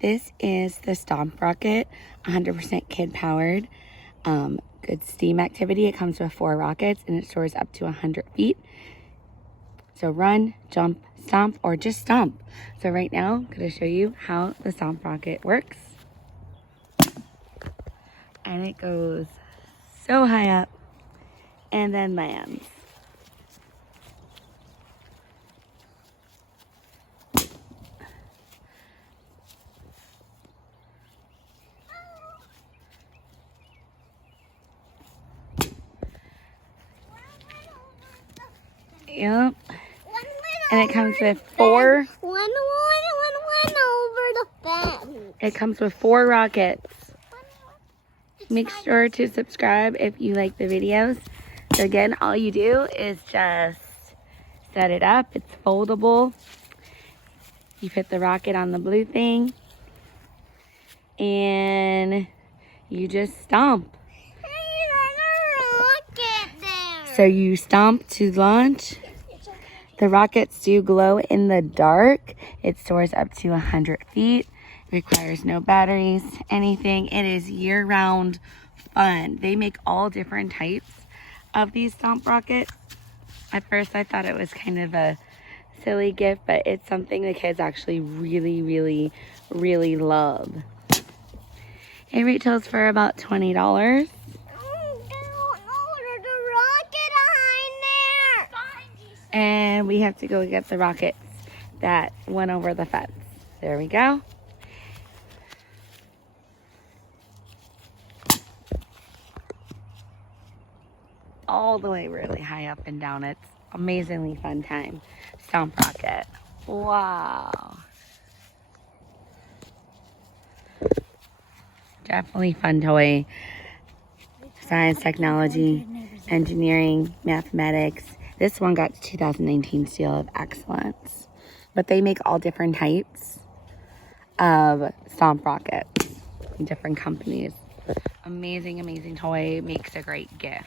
This is the Stomp Rocket, 100% kid powered. Good STEAM activity. It comes with 4 rockets and it soars up to 100 feet. So run, jump, stomp, or just stomp. So right now, I'm going to show you how the Stomp Rocket works. And it goes so high up and then lands. Yep. And it comes with 4. One over the fence. It comes with 4 rockets. Make sure to subscribe if you like the videos. So again, all you do is just set it up. It's foldable. You put the rocket on the blue thing. And you just stomp. So you stomp to launch. The rockets do glow in the dark. It soars up to 100 feet. Requires no batteries, anything. It is year-round fun. They make all different types of these Stomp Rockets. At first, I thought it was kind of a silly gift, but it's something the kids actually really, really, really love. It retails for about $20. And we have to go get the rockets that went over the fence. There we go. All the way really high up and down. It's amazingly fun time. Stomp Rocket. Wow. Definitely fun toy. Science, technology, engineering, mathematics. This one got 2019 Seal of Excellence. But they make all different types of Stomp Rockets. Different companies. Amazing, amazing toy. Makes a great gift.